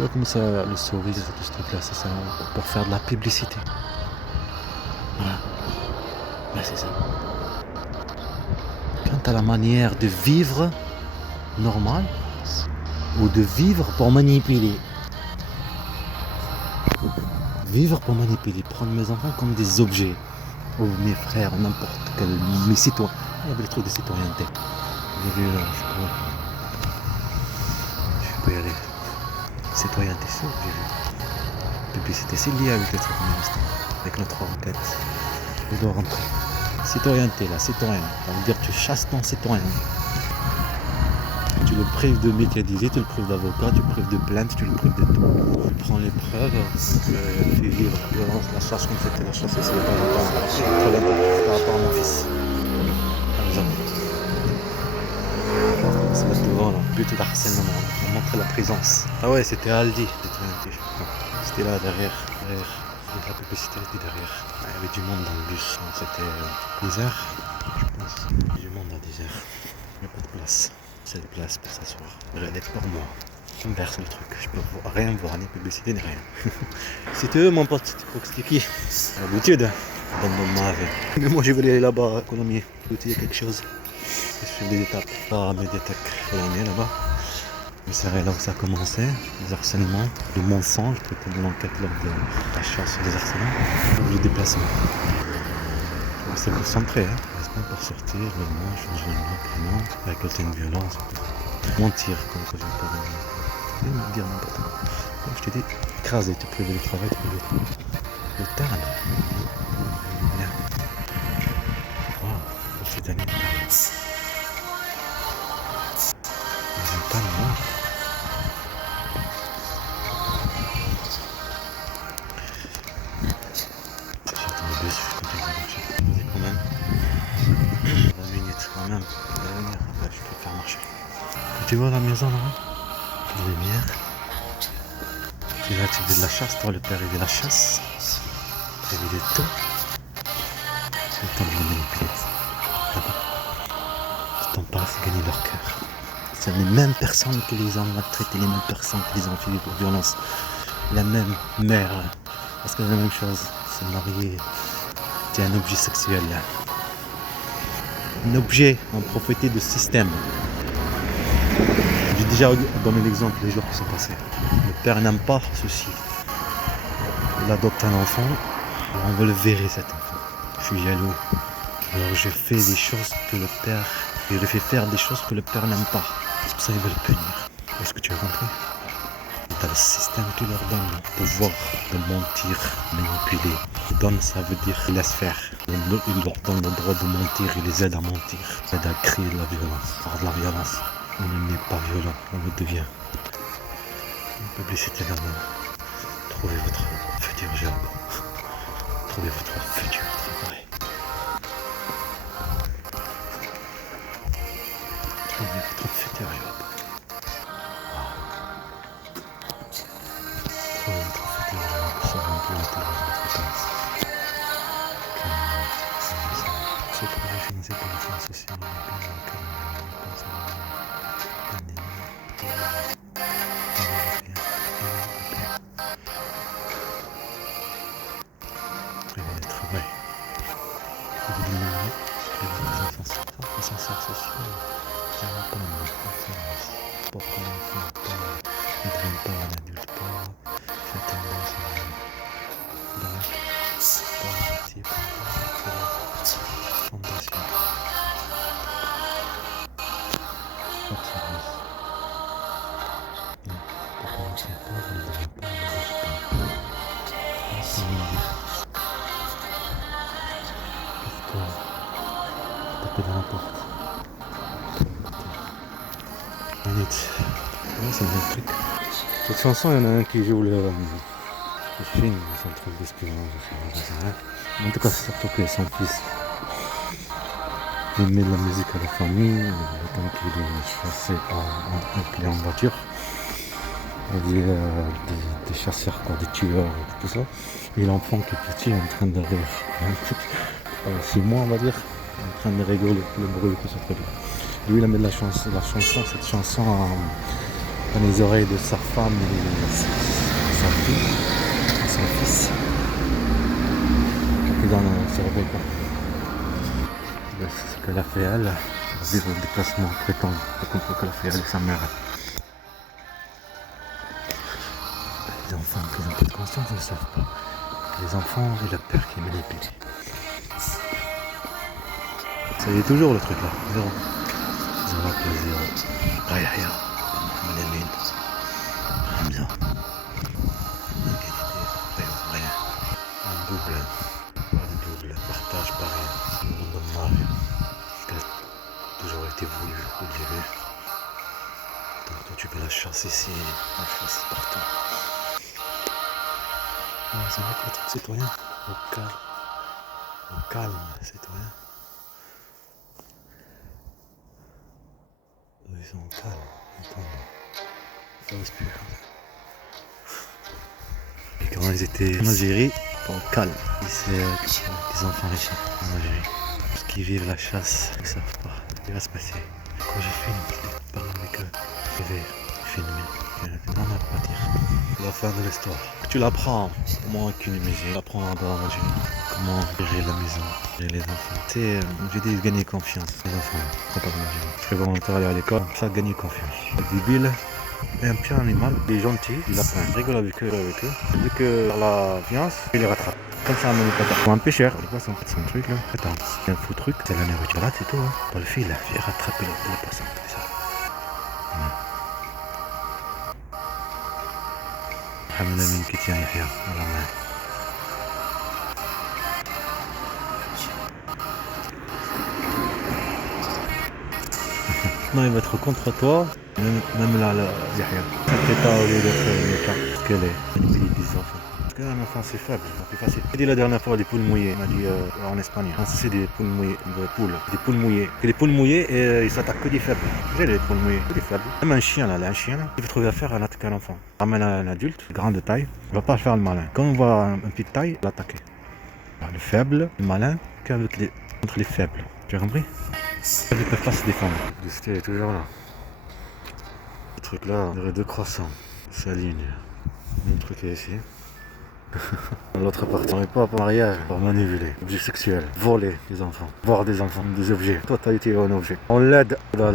vois comme ça, le cerise et tout ce truc-là, c'est ça, pour faire de la publicité. Voilà. Ouais, c'est ça. Quant à la manière de vivre normale, ou de vivre pour manipuler. Vivre pour manipuler, prendre mes enfants comme des objets, ou mes frères, n'importe quel, mes citoyens. Il y avait le truc de citoyenneté. J'ai vu là, je peux y aller. Citoyenneté, c'est ça que j'ai vu. Publicité, c'est lié avec le truc communiste, avec notre enquête. Je dois rentrer. Citoyenneté, la citoyenne, ça veut dire que tu chasses ton citoyen. Tu le prives de médiatiser, tu le prives d'avocat, tu le prives de plainte, tu le prives de tout. Tu prends les preuves, tu fais vivre la violence, la chasse comme c'était la chasse ici il y a pas longtemps. Par rapport à mon fils. À mes enfants. On se met devant là, but de harcèlement, on montre la présence. Ah ouais, c'était Aldi, c'était là derrière. La publicité était derrière. Il y avait du monde dans le bus, c'était 10h, je pense. Il y a du monde à 10h. Il n'y a pas de place. C'est des places pour s'asseoir. Elle est pour moi. Inverse le truc. Je peux rien voir, ni publicité, ni rien. C'était eux, mon pote. C'était qui? L'habitude. Abandonnement avec. Mais moi, je voulais aller là-bas, économier. Il y a quelque chose. Je fais des étapes. Pas médiathèque. Économier là-bas. Mais c'est là où ça a commencé. Les harcèlements, le mensonge, c'était de l'enquête lors de la chasse sur les harcèlements. Le déplacement. On s'est concentré, hein. Pas pour sortir, vraiment, changer le nom, prénom, récolter une violence, mentir comme quand je ne peux pas dire n'importe quoi. Comme je t'ai dit, écraser, tu prives le travail, tu prives le travail. Le tarn. Bien. Waouh, pour cette année, le tarn. Ils n'ont pas le noir. C'est surtout le bus, je suis content de marcher. Mais quand même. 20 minutes quand même. Je vais venir, je peux faire marcher. Tu vois la maison là-bas? La lumière. Et là tu fais de la chasse, toi le père il fait de la chasse. Il fait de tout. C'est le temps de les manipuler. Là-bas. Ton pas c'est gagner leur cœur. C'est les mêmes personnes qui les ont maltraités, les mêmes personnes qui les ont fait pour violence. La même mère. Parce que c'est la même chose. C'est marié. C'est un objet sexuel. Un objet, on profitait du système. J'ai déjà donné l'exemple les jours qui sont passés. Le père n'aime pas ceci. Il adopte un enfant, on veut le verrer cet enfant. Je suis jaloux. Alors je fais des choses que le père. Je le fais faire des choses que le père n'aime pas. C'est pour ça qu'il veut le punir. Est-ce que tu as compris? Dans le système qui leur donne le pouvoir de mentir, manipuler. Ils donnent, ça veut dire qu'ils laissent faire. Ils leur donnent le droit de mentir, ils les aident à mentir. Ils aident à créer de la violence, par de la violence. On n'est pas violent, on le devient. Une publicité d'amour. Trouvez votre futur job. Trouvez votre futur travail. Trouvez votre futur job. Trouvez votre futur job. Ça remplit votre place. Ce travail financé par la France sociale européenne. Ascenseur social, ça va pas en conférence. Pour que l'enfant ne devienne pas un adulte pauvre, fait tendance à bref, pauvreté, fondation. Pas de service. Non, pour que l'enfant pauvre ne devienne pas un adulte pauvre. Ça veut dire. Taper dans la porte. Ouais, c'est le même truc. Cette chanson, il y en a un qui joue le film, c'est un truc d'espionnage, je sais rien. En tout cas, c'est surtout que son fils, il met de la musique à la famille, le temps qu'il est chassé qu'il est en voiture. Il y a des chasseurs, quoi, des tueurs, et tout ça. Et l'enfant qui est petit est en train de rire. 6 mois, on va dire, en train de rigoler, le bruit que ça fait. Lui, il a mis cette chanson dans les oreilles de sa femme et sa fille, son fils. Et dans le cerveau, quoi. C'est ce qu'elle a fait elle, pour vivre le déplacement prétendu. C'est comme ça qu'elle a fait elle et sa mère. Les enfants qui ont un peu de conscience ne le savent pas. Les enfants et la peur qui manipulent. Ça y est toujours le truc là, zéro. Zéro plaisir. Rien. Bien. Rien. Un double. Pas de double. Partage pas rien. Le monde de mal. Ça a toujours été voulu au début. Donc quand tu fais la chasse ici, la chasse partout. Ah, c'est vrai que le truc citoyen. Au calme, citoyen. Ils sont au calme. Ça respire. Et quand ils étaient en Algérie, au calme. Ici, les enfants riches en Algérie. Parce qu'ils vivent la chasse, ils ne savent pas ce qui va se passer. Quand je filme, je parle avec eux. Je vais filmer. C'est normal de pas dire. C'est la fin de l'histoire. Tu l'apprends. Comment économiser. Tu apprends à Algérie. Comment gérer la maison, gérer les enfants. C'est, j'ai dit gagner confiance. Les enfants, quand pas en Algérie. Je serais volontaire aller à l'école. Ça, gagner confiance. Débile. Et un petit animal, il est gentil, il lapin. Je rigole avec eux. Dès que la viande, il les rattrape. Comme ça, on est pas pour un pêcheur. Les poissons, c'est un truc là. Attends, c'est un faux truc, c'est la nourriture. Là, c'est tout. Hein. Dans le fil, là, j'ai rattrapé les poissons. C'est ça. Hamna min qui tient Yahya à la main. Non, il va être contre toi. Même là, Yahya. C'est pas au lieu d'être méchant. Parce qu'elle est manipulée des enfants. Parce qu'un enfant c'est faible, c'est plus facile. J'ai dit la dernière fois des poules mouillées, on m'a dit en Espagne. C'est des poules mouillées, des poules mouillées. Que les poules mouillées, ils s'attaquent que des faibles. J'ai des poules mouillées, que des faibles. Même un chien là, il veut trouver affaire à n'attaquer un enfant. Ramène un adulte, grande taille, il va pas faire le malin. Quand on voit une petite taille, il va l'attaquer. Le faible, le malin, contre les faibles. Tu as compris? Ils ne peuvent pas se défendre. Le style est toujours là. Ce truc là, il y aurait deux croissants. S'aligne. Le truc est ici. L'autre partie, on n'est pas en mariage pour manipuler. Objet sexuel, voler des enfants, voir des enfants, des objets. Toi, t'as été un objet. On l'aide dans